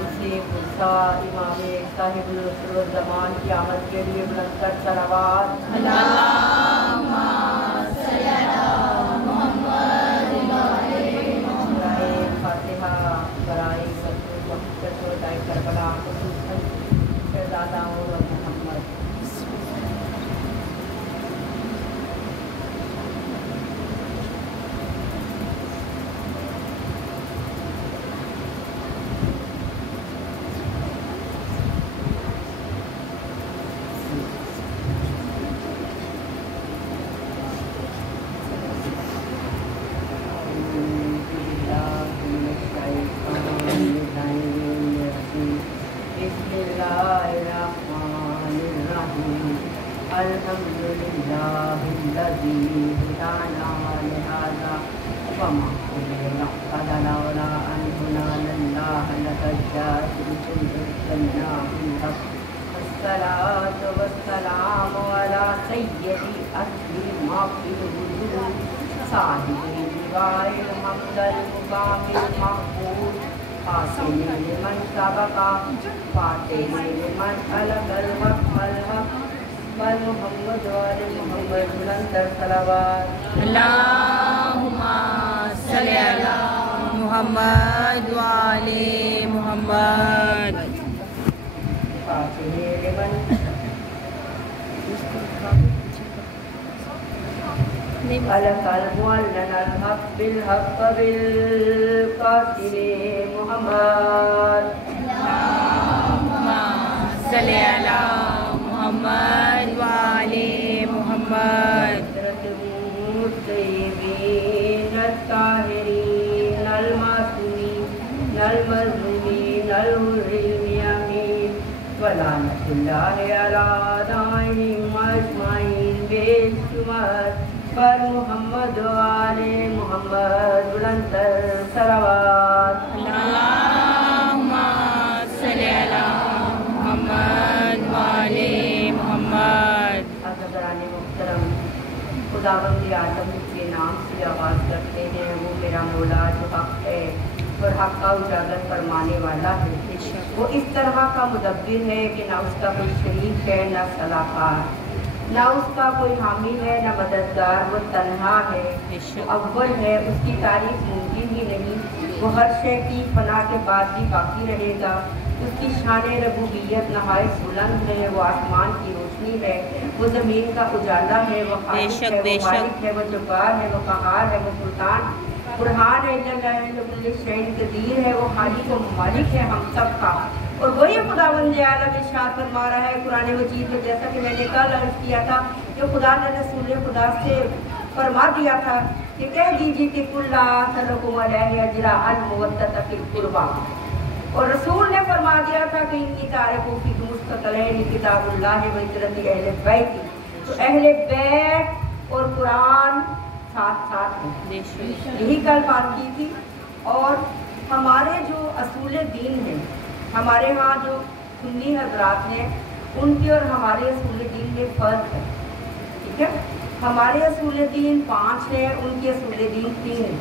बारिश गुस्सा इमाम साहिबुल असर वल ज़मान की आमद के लिए बुलंद कर सलावत। अल्लाहुम्मा सल्ली अला मुहम्मद व आले मुहम्मद। फातिहा बराए सत्तू वक़्त दाई करबला खुसूसन शहज़ादा और मोहम्मद। अल्लाहुम्मा सल्ली अला मुहम्मद व आले मुहम्मद। अल्लाहुम्मा सल्ली अला मुहम्मद व आले मुहम्मद। पर मोहम्मद वाले मोहम्मद बुलंद सलावत। अल्लाहुम्मा सल्ली अला मुहम्मद वाले मोहम्मद। हज़रात मुहतरम, खुदावंद आलम के नाम से आवाज़ करते हैं। वो मेरा मौला जो हक है और हक का उजागर फरमाने वाला है। वो इस तरह का मुदब्बिर है कि ना उसका कोई शरीक है ना सलाहकार, ना उसका कोई हामी है ना मददगार। वो तन्हा है, अव्वल है, उसकी तारीफ मुमकिन ही नहीं। वो हर शय की फना के बाद भी बाकी रहेगा। उसकी शान रबूबियत नहायत बुलंद है। वो आसमान की रोशनी है, वो ज़मीन का उजाला है। वो खालिक है, वो मालिक है, वो जब्बार है, वो कहार है, वो सुल्तान बुरहान है, कदीर है। वो खालिक व मालिक है हम सब का। और वही खुदावंद आलम इरशाद फरमा रहा है कुरान मजीद में, जैसा कि मैंने कल अर्ज़ किया था कि खुदा ने रसूल खुदा से फरमा दिया था कि कह दीजिए कि कुल्ला सलकुम अलैहि अजरा अल मुवद्दत फिल कुर्बा। और रसूल ने फरमा दिया था कि इनकी तारीफ़ की मुस्तक़िल किताबुल्लाह व इतरती अहले बैत। तो अहले बैत और कुरान साथ साथ हैं, यही कल बात की थी। और हमारे जो असूल दीन हैं, हमारे यहाँ जो सुन्नी हजरात हैं, उनके और हमारे असूल दीन में फ़र्क है। ठीक है, हमारे असूल दीन 5 है, उनके असूल दीन 3 है।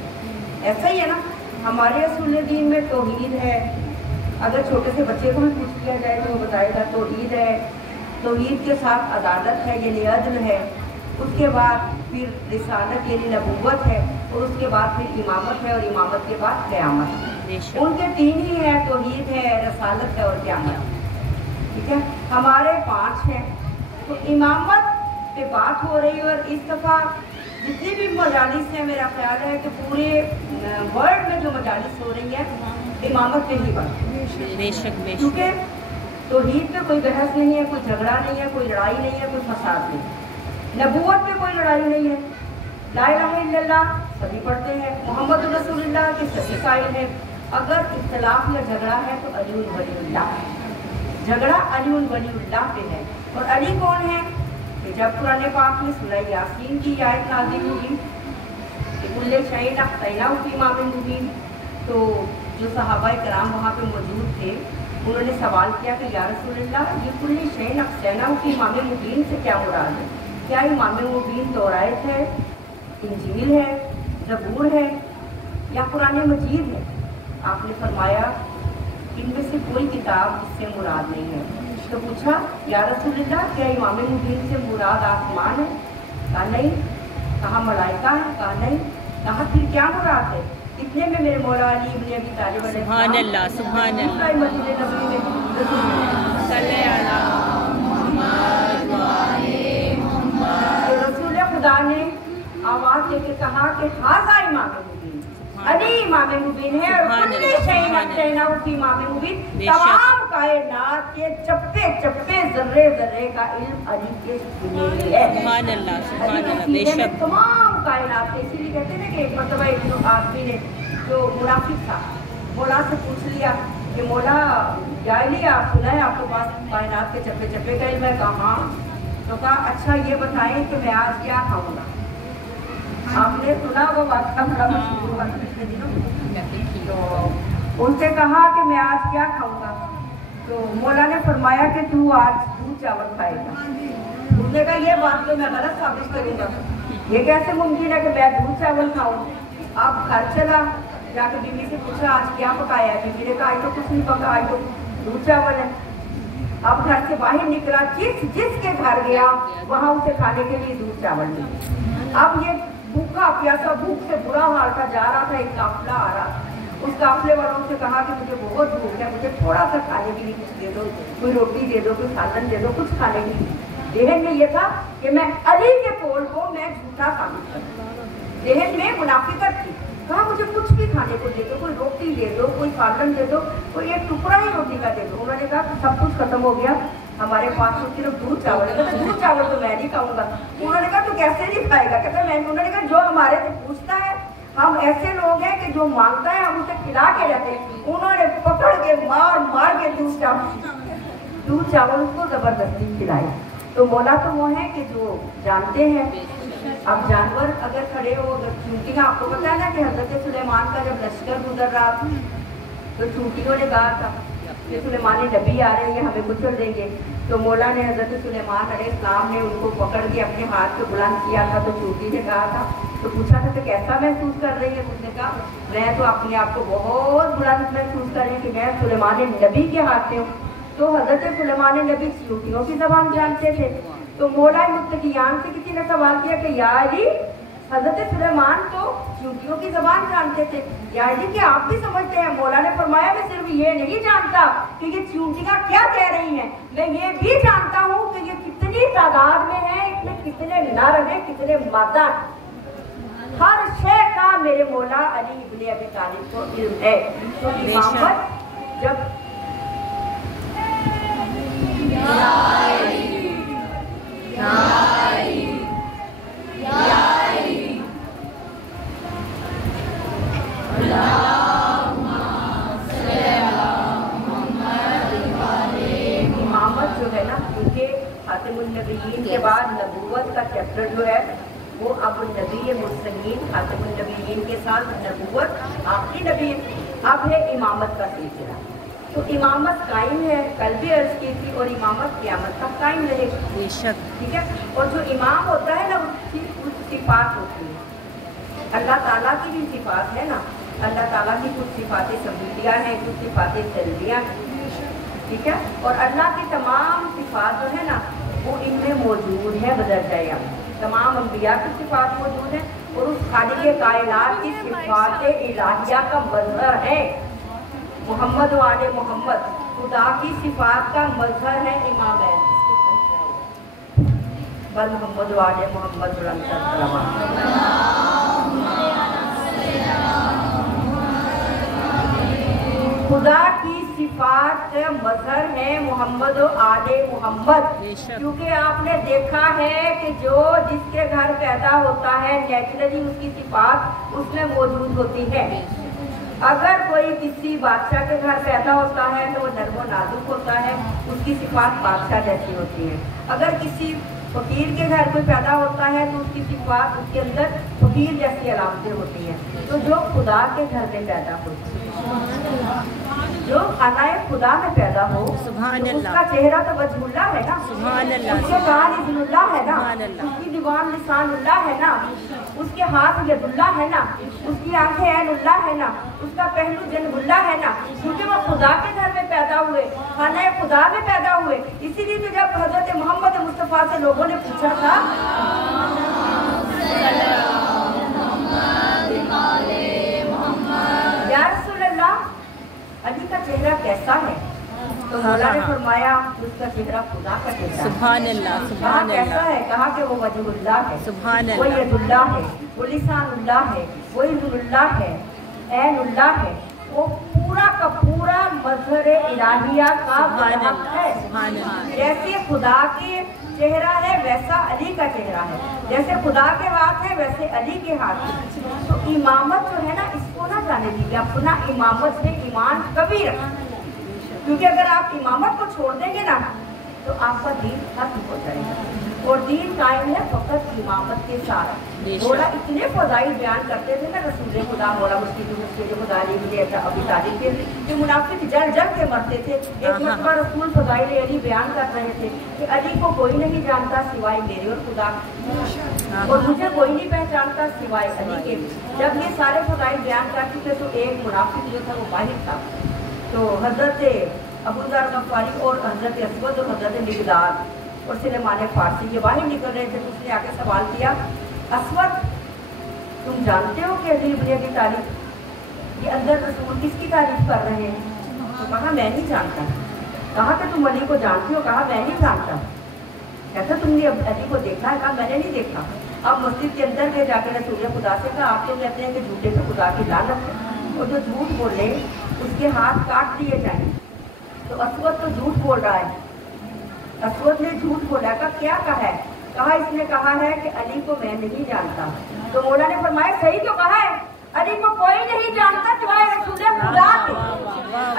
ऐसा ही है ना। हमारे असूल दीन में तौहीद है। अगर छोटे से बच्चे को भी पूछ लिया जाए तो वो बताएगा तौहीद है। तौहीद के साथ अदालत है, यानी अदल है। उसके बाद फिर रिसालत यानी नबूवत है। और उसके बाद फिर इमामत है, और इमामत के बाद क़यामत है। उनके 3 ही है, तौहीद है, रसालत है और क़यामत। ठीक है, हमारे 5 हैं। तो इमामत पे बात हो रही है। और इस दफ़ा जितनी भी मजालिस हैं, मेरा ख्याल है कि पूरे वर्ल्ड में जो मजालिस हो रही है इमामत पे ही बात। बेशक क्योंकि तौहीद पे कोई बहस नहीं है, कोई झगड़ा नहीं है, कोई लड़ाई नहीं है, कोई फसाद नहीं। नबूवत पे कोई लड़ाई नहीं है। ला इलाहा इल्लल्लाह सभी पढ़ते हैं, मोहम्मद रसूलुल्लाह के सभी कायल हैं। अगर इख्तिलाफ या झगड़ा है तो अली वलीउल्लाह, झगड़ा अली वलीउल्लाह पे है। और अली कौन है? कि जब कुरान पाक में सूरह यासीन की आयत नाज़िल हुई कि कुल्ले शैइन अख्तैनाहु फी इमामिन मुबीन, तो जो सहाबा कराम वहाँ पे मौजूद थे उन्होंने सवाल किया कि या रसूलल्लाह, ये कुल्ले शैइन अख्तैनाहु फी इमामिन मुबीन से क्या मुराद है? क्या इमाम मुबीन तौरात है, इंजील है, ज़बूर है या कुरान मजीद है? आपने फरमाया इनमें से कोई किताब इससे मुराद नहीं है। तो पूछा या रसूलल्लाह क्या इमाम मुबीन से मुराद आसमान है? कहा नहीं। कहा मलाइका है? कहा नहीं। कहा फिर क्या मुराद है? इतने में मेरे मौला अली इब्न अबी तालिब सुभान अल्लाह, सुभान अल्लाह, मस्जिद नबवी में तो रसूल खुदा ने आवाज देके कहा कि हाज़ा इमाम मुबीन, अली इमाम मुबीन है और कुल्ली शैइन अतैना उसकी इमाम मुबीन। तमाम कायनात के चप्पे चप्पे जर्रे जर्रे का इल्म अली के सीने में है। सुभान अल्लाह, सुभान अल्लाह, बेशक बेशक। तमाम कायनात से, इसीलिए कहते हैं ना कि एक मरतबा एक आदमी ने जो मुनाफिक था मौला से पूछ लिया कि मौला जाइली आप सुना है आपके पास कायनात के चप्पे चप्पे का इल्म है? कहा। तो कहा अच्छा ये बताएं कि मैं आज क्या खाऊंगा। आपने सुना वो वाक़या बड़ा मशहूर हुआ पिछले दिनों। तो उनसे कहा कि मैं आज क्या खाऊंगा। तो मौला ने फरमाया कि तू आज दूध चावल खाएगा। उसने कहा ये बात तो मैं गलत साबित करूंगा, ये कैसे मुमकिन है कि मैं दूध चावल खाऊं। आप घर चला, जाकर बीवी से पूछा आज क्या पकाया है? बीवी ने कहा आज तो कुछ नहीं पका, आज तो दूध चावल है। अब घर से बाहर निकला, जिसके घर गया वहां उसे खाने के लिए दूध चावल मिले। अब ये भूखा प्यासा, भूख से बुरा हाल का जा रहा था, एक काफिला आ रहा। उस काफिले वालों से कहा कि मुझे बहुत भूख है, मुझे थोड़ा सा खाने के लिए कुछ दे दो, कोई रोटी दे दो, कोई सालन दे दो, कुछ खाने के लिए। जहन में ये था कि मैं अली के कौल को मैं झूठा साबित करूं। जहन में मुनाफिकत थी। कहा मुझे कुछ भी खाने को दे दो, कोई रोटी दे दो, कोई सालन दे दो, कोई एक टुकड़ा ही रोटी का दे दो। उन्होंने कहा सब कुछ खत्म हो गया, हमारे पास तो सिर्फ दूध चावल है। कहता दूध चावल तो मैं नहीं खाऊंगा। उन्होंने कहा तू कैसे नहीं खाएगा? कहता मैं। उन्होंने कहा जो हमारे से पूछता है, हम ऐसे लोग हैं कि जो मांगता है हम उसे खिला के रहते हैं। उन्होंने पकड़ के मार मार के दूध चावल उसको जबरदस्ती खिलाया। तो मौला तो वो है कि जो जानते हैं। अब जानवर अगर खड़े हो, चूंटियां, आपको पता है ना कि हजरत सुलेमान का जब लश्कर गुजर रहा था तो चूंटियों ने कहा था कि सुलेमान नबी आ रहे हैं, हमें कुचल देंगे। तो मौला ने हजरत सुलेमान अलैहिस्सलाम ने उनको पकड़ के अपने हाथ पे बुलंद किया था। तो चूंटी ने कहा था, तो पूछा था कि कैसा महसूस कर रही है? उसने कहा मैं तो अपने आप को बहुत बुलंद महसूस कर रही हूँ कि मैं सुलेमान नबी के हाथ में हूँ। तो हजरत सुलेमान नबी चूंटियों की जबान जानते थे। तो मौला मुत्तकियान से किसी ने सवाल किया कि या अली, हजरत सुलेमान तो चूंटियों की जबान जानते थे, या अली कि आप भी समझते हैं? मौला ने फरमाया मैं सिर्फ ये नहीं जानता कि ये चूंटियां क्या कह रही हैं, मैं ये भी जानता हूँ कि ये कितनी तादाद में है, इसमें कितने नर हैं, कितने मादा। हर शय का मेरे मौला अली इब्न अबी तालिब को इल्म है। तो इमामत जब इमामत जो है ना, क्योंकि खातिमुन्नबीयीन के बाद नबूवत का चैप्टर जो है वो अब नबी मुरसलीन, खातिमुन्नबीयीन के साथ नबूवत, आखिरी नबी, अब है इमामत का सिलसिला। तो इमामत कायम है, कल भी अर्ज की थी, और इमामत क़यामत तक कायम रहेगी। बेशक। ठीक है। और जो इमाम होता है ना, उसकी कुछ सिफात होती है। अल्लाह ताला की भी सिफात है ना, अल्लाह ताला की कुछ सिफातें सबूतियाँ हैं, कुछ सिफातें सल्बियाँ हैं। ठीक है। और अल्लाह की तमाम सिफात जो है ना वो इनमें मौजूद है बदरजाया। तमाम अंबिया की सिफात मौजूद है और उस खालिक कायनात की सिफात इलाहिया का मज़हर है। मोहम्मद वाले मोहम्मद खुदा की सिफात का मज़हर है इमाम है। बल मोहम्मद वाले मोहम्मद खुदा की सिफात का मज़हर है मोहम्मद आले मोहम्मद। क्योंकि आपने देखा है कि जो जिसके घर पैदा होता है नेचुरली उसकी सिफात उसमें मौजूद होती है। अगर कोई किसी बादशाह के घर पैदा होता है तो वो नर्म नाजुक होता है, उसकी सिफात बादशाह जैसी होती है। अगर किसी फकीर के घर कोई पैदा होता है तो उसकी सिफात उसके अंदर फकीर जैसी अलामतें होती हैं। तो जो खुदा के घर में पैदा होती है, जो खानाए खुदा में पैदा हो, तो उसका चेहरा तो वजहुल्लाह है ना, उसके कान इज़्नुल्लाह है ना, उसकी दीवान लिसानुल्लाह है ना, उसके हाथ यदुल्लाह है ना, उसकी आंखें ऐनुल्लाह है ना, उसका पहलू जनबुल्लाह है ना। क्योंकि वो खुदा के घर हुए, खाना खुदा में पैदा हुए। इसीलिए तो जब हजरत मोहम्मद मुस्तफ़ा से लोगों ने पूछा था या रसूल अल्लाह, अली का चेहरा कैसा है, तो मौला ने फरमाया उसका चेहरा खुदा का चेहरा। सुभान अल्लाह, कहा सुभान कैसा अल्लाह, है, कहा कि वो वजहुल्लाह है, सुभान वो अल्लाह, यदुल्लाह है, वो लिसानुल्लाह है, वो इल्मुल्लाह है, ऐनुल्लाह है, वो पूरा का पूरा मज़हर इलाहिया का बरहक है। सुभान अल्लाह, जैसे खुदा के चेहरा है वैसा अली का चेहरा है, जैसे खुदा के हाथ है वैसे अली के हाथ है। तो इमामत जो है ना, इसको ना जाने दीजिए, अपना इमामत से ईमान कभी रखें, क्योंकि अगर आप इमामत को छोड़ देंगे ना तो आपका दीन खत्म हो जाएगा और दीन कायम है फकत इमामत के साथ। मौला इतने फजाइल बयान करते थे ना रसूल खुदा मौला मुश्किल जो खुदा अली अभी तारीफ के जो मुनाफिक जल जल के मरते थे। एक मरतबा रसूल फजाइल अली बयान कर रहे थे कि अली को कोई नहीं जानता सिवाय मेरे और खुदा, और मुझे कोई नहीं पहचानता सिवाय अली के। जब ये सारे फजाइल बयान कर चुके तो एक मुनाफिक जो था वो बाहर था, तो हजरत अबू ज़र गफ़ारी और हजरत असवद और हजरत मिक़दाद और सुलेमान फ़ारसी ये बाहर निकल रहे थे। तो उसने आके सवाल किया, असवद तुम जानते हो कि अली इब्न अबी तालिब ये अंदर रसूल किसकी तारीफ कर रहे हैं? तो कहा मैं नहीं जानता। कहा कि तुम अली को जानती हो? कहा मैं नहीं जानता। कहता तुमने अली को देखा है? कहा मैंने नहीं देखा। अब मस्जिद के अंदर गए जाकर रसूल खुदा से कहा आप तो कहते हैं कि झूठे से खुदा की लानत है, और जो झूठ बोले उसके हाथ काट दिए जाए। तो असवद तो झूठ बोल रहा है। असवद ने झूठ बोला। का क्या कहा है? कहा इसने कहा है कि अली को मैं नहीं जानता। तो मौला ने फरमाया सही तो कहा है, अली को कोई नहीं जानता सिवाय रसूल खुदा के।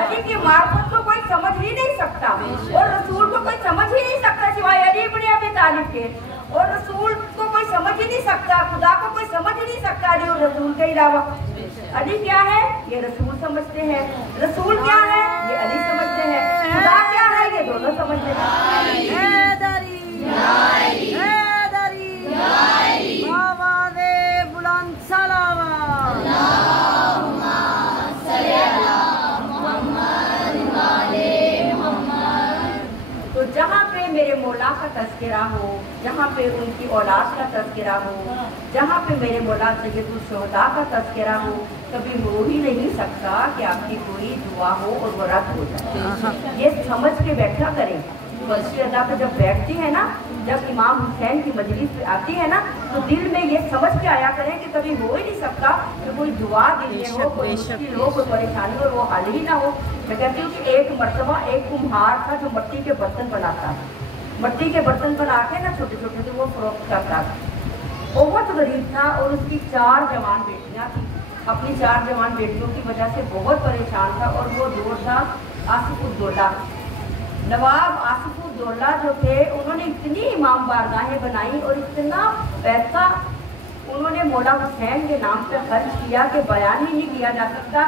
अली की मार्फत को कोई समझ ही नहीं सकता और रसूल को कोई समझ ही नहीं सकता सिवाय अली इब्न अबी तालिब के, और रसूल को कोई समझ ही नहीं सकता, खुदा को कोई समझ ही नहीं सकता अली और रसूल के अलावा। अली क्या है ये रसूल समझते हैं, रसूल क्या है ये अली समझते हैं, खुदा क्या है ये दोनों समझते हैं। तो जहाँ पे मेरे मौला का तज़किरा हो, जहाँ पे उनकी औलाद का तज़किरा हो, जहाँ पे मेरे मौला सैयदुल शुहदा का तज़किरा हो, कभी हो ही नहीं सकता कि आपकी कोई दुआ हो और वो रद्द हो जाए। ये समझ के बैठा करें। बल्कि अदा पे जब बैठती है ना, जब इमाम हुसैन की मजलिस पे आती है ना, तो दिल में ये समझ के आया करें कि कभी हो ही नहीं सकता कि कोई दुआ दिल में हो, कोई मुश्किल हो, कोई परेशानी हो, वो हल ही ना हो। मैं कहती हूँ कि एक मरतबा एक कुम्हार था जो मिट्टी के बर्तन बनाता था। मिट्टी के बर्तन बना के ना छोटे छोटे से वो फरोख्त करता था। बहुत गरीब था और उसकी 4 जवान बेटियाँ थी। अपनी 4 जवान बेटियों की वजह से बहुत परेशान था और वो दौर था आसिफुद्दौला। नवाब आसिफुद्दौला जो थे उन्होंने इतनी इमाम बारगाहें बनाई और इतना पैसा उन्होंने मौला हुसैन के नाम पे खर्च किया कि बयान ही नहीं किया जा सकता।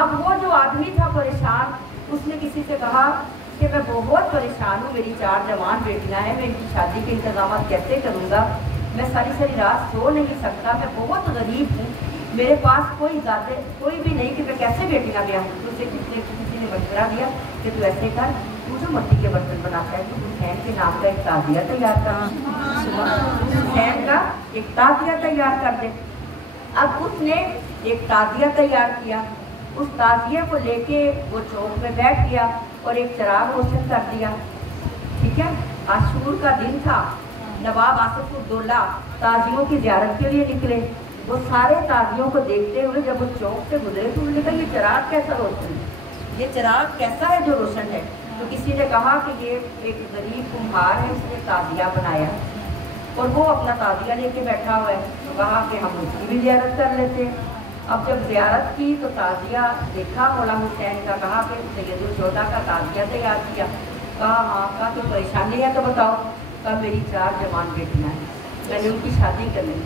अब वो जो आदमी था परेशान, उसने किसी से कहा कि मैं बहुत परेशान हूँ, मेरी 4 जवान बेटियाँ हैं, मैं इनकी शादी के इंतजाम कैसे करूँगा, मैं सारी सारी रात सो नहीं सकता, मैं बहुत गरीब हूँ, मेरे पास कोई भी नहीं कि मैं कैसे बेटियाँ ब्याह हूँ। तो उसे किसी ने मशवरा दिया कि तू ऐसे कर, तू जो मिट्टी के बर्तन बनाता है तो हुसैन के नाम का एक ताज़िया तैयार कर, हुसैन का एक ताज़िया तैयार कर दे। अब उसने एक ताज़िया तैयार किया, उस ताज़िया को लेके वो चौक में बैठ गया और एक चिराग रोशन कर दिया। ठीक है, आशूर का दिन था। नवाब आसिफुद्दौला ताजियों की ज़ियारत के लिए निकले। वो सारे ताजियों को देखते हुए जब वो चौक से गुजरे तो उन्होंने कहा ये चिराग कैसा रोशन है, ये चिराग कैसा है जो रोशन है। तो किसी ने कहा कि ये एक गरीब कुम्हार है, उसने ताजिया बनाया और वो अपना ताजिया लेके बैठा हुआ है। तो कहा कि हम उसकी भी ज़ियारत कर लेते हैं। अब जब ज़ियारत की तो ताजिया देखा मौला हुसैन का, कहा कि सैयदुल शुहदा का ताजिया तैयार किया। कहा हाँ, कहा तो परेशानी है तो बताओ। कहा मेरी 4 जवान बेटियाँ हैं, मैंने उनकी शादी करनी।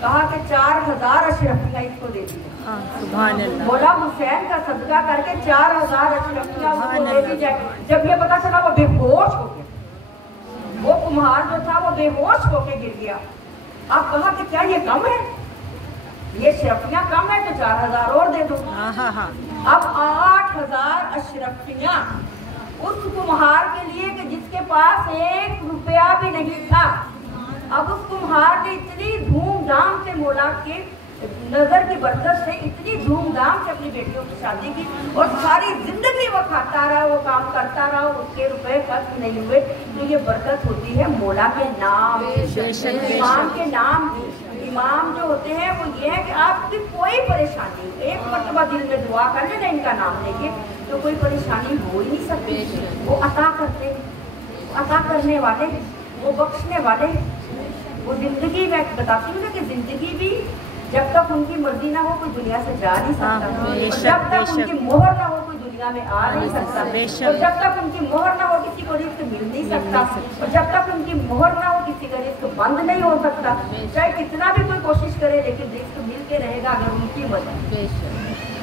कहा कि 4000 अशरफियाँ इसको दे दी। सुभान अल्लाह। मौला हुसैन का सदका करके 4000 अशरफियाँ उसको दे दी जाए। जब ये पता चला वो बेहोश हो गया, वो कुम्हार जो था वो बेहोश होके गिर गया। अब कहा कि क्या ये कम है, ये अशरफियाँ कम है तो 4000 और दे दो। अब 8000 अशरफियाँ उस कुम्हार के लिए कि जिसके पास 1 रुपया भी नहीं था। अब उस कुम्हार ने इतनी धूमधाम से मौला के नजर की बरकत से इतनी धूमधाम से अपनी बेटियों की शादी की और सारी जिंदगी वो खाता रहा, वो काम करता रहा, उसके रुपए खर्च नहीं हुए। तो ये बरकत होती है मौला के नाम, इमाम के नाम की। इमाम जो होते हैं वो ये है कि आपकी कोई परेशानी, एक मरतबा दिल में दुआ कर लेना इनका नाम लेके, तो कोई परेशानी हो ही नहीं सकती। वो अता करते, अता करने वाले, वो बख्शने वाले। वो जिंदगी में बताती हूँ ना कि जिंदगी भी जब तक उनकी मर्जी ना हो कोई दुनिया से जा नहीं सकता, जब तक उनकी मोहर ना हो कोई दुनिया में आ नहीं सकता, और जब तक उनकी मोहर ना हो किसी को रिस्क मिल नहीं सकता, और जब तक उनकी मोहर ना हो किसी का रिस्क बंद नहीं हो सकता। चाहे कितना भी कोई कोशिश करे लेकिन रिस्क मिल के रहेगा अगर उनकी मदद,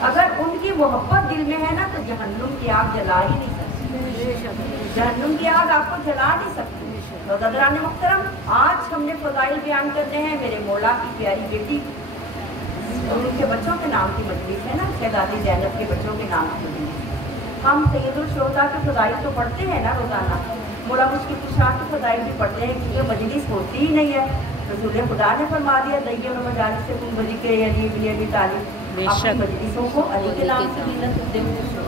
अगर उनकी मोहब्बत दिल में है ना तो जहन्नुम की आग जला ही नहीं सकती, जहन्नुम की आग आपको जला नहीं सकती। तो हज़रात मुहतरम, आज हमने फज़ाइल बयान करने हैं मेरे मौला की प्यारी बेटी और उनके बच्चों के नाम की मजलिस है ना, शहज़ादी ज़ैनब के बच्चों के नाम की मजलिस। हम सैयदुल शुहदा के फज़ाइल तो पढ़ते हैं ना रोज़ाना, मौला मुश्किल कुशा के फज़ाइल भी पढ़ते हैं क्योंकि मजलिस होती ही नहीं है। रसूल खुदा ने फरमा दिया दैय्यब मजालिस से तुम बली के अली इब्न अबी तालिब, अपनी मजलिसों को अली के नाम से ज़ीनत दे,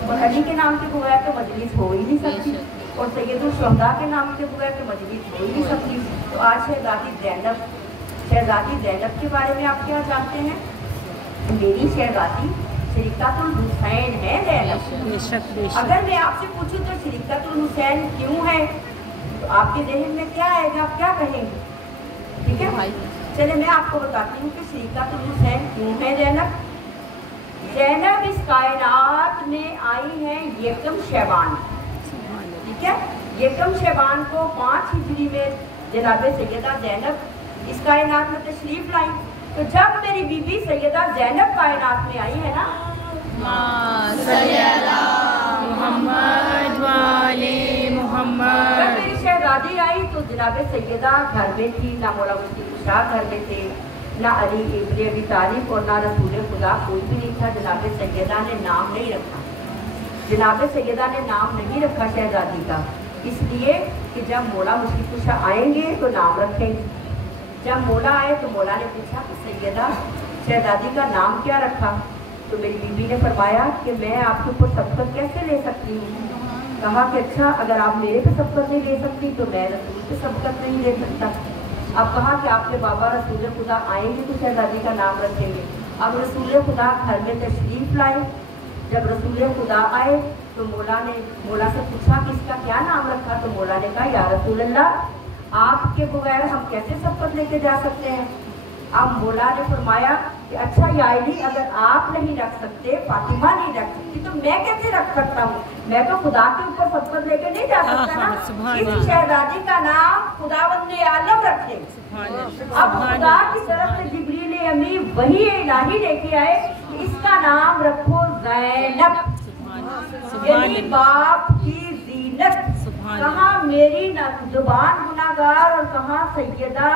और अली के नाम के बगैर तो मजलिस हो ही नहीं सकती, और सैयदुल शुहदा के नाम के बगैर तो मजलिस हो ही नहीं सकती। तो आज शहज़ादी ज़ैनब के बारे में आप क्या जानते हैं? मेरी शहज़ादी शरीकतुल हुसैन है ज़ैनब। अगर मैं आपसे पूछूं तो शरीकतुल हुसैन क्यों है तो आपके ज़हन में क्या आएगा, आप क्या कहेंगे? ठीक है, चले मैं आपको बताती हूँ कि शरीकतुल हुसैन क्यों है ज़ैनब। ज़ैनब इस कायनात में आई है यकम शैबान, ठीक है, यकम शैबान को 5 हिजरी में जनाब सैयदा ज़ैनब इस कायनात में तशरीफ लाई। तो जब मेरी बीबी सैयदा ज़ैनब कायनात में आई है ना, जब मेरी शहजादी आई तो जनाब सैयदा घर में थी, ना मौला मुश्किल कुशा घर में थे, ना अली इब्न अबी तालिब और ना रसूल खुदा कोई भी नहीं था। जनाब सैयदा ने नाम नहीं रखा, जनाब सैयदा ने नाम नहीं रखा शहजादी का, इसलिए कि जब मौला मुश्किल कुशा आएंगे तो नाम रखेंगे। जब मौला आए तो मौला ने पूछा कि सैयदा शहजादी का नाम क्या रखा? तो मेरी बीबी ने फरमाया कि मैं आपके ऊपर सबकत कैसे ले सकती हूँ। कहा कि अच्छा, अगर आप मेरे पे सबकत नहीं ले सकती तो मैं रसूल पे सबकत नहीं ले सकता। अब कहा कि आपके बाबा रसूल खुदा आएंगे तो शहजादी का नाम रखेंगे। अब रसूल खुदा घर में तशरीफ लाए, जब रसूल खुदा आए तो मौला से पूछा कि इसका क्या नाम रखा? तो मौला ने कहा या रसूल अल्लाह, आपके बगैर हम कैसे सबकत लेके जा सकते हैं। अब मौला ने फरमाया कि अच्छा या अली, अगर आप नहीं रख सकते, फातिमा नहीं रख सकती, तो मैं कैसे रख सकता हूँ? मैं तो खुदा के ऊपर सबकत लेके नहीं जा सकता ना। इस शहजादी का नाम खुदावंद आलम रखे। अब खुदा की तरफ से जिब्रील अमी वही इलाही लेके आए कि इसका नाम रखो ज़ैनब, यानी बाप की जीनत। कहाँ मेरी जुबान गुनाहगार और कहाँ सैयदा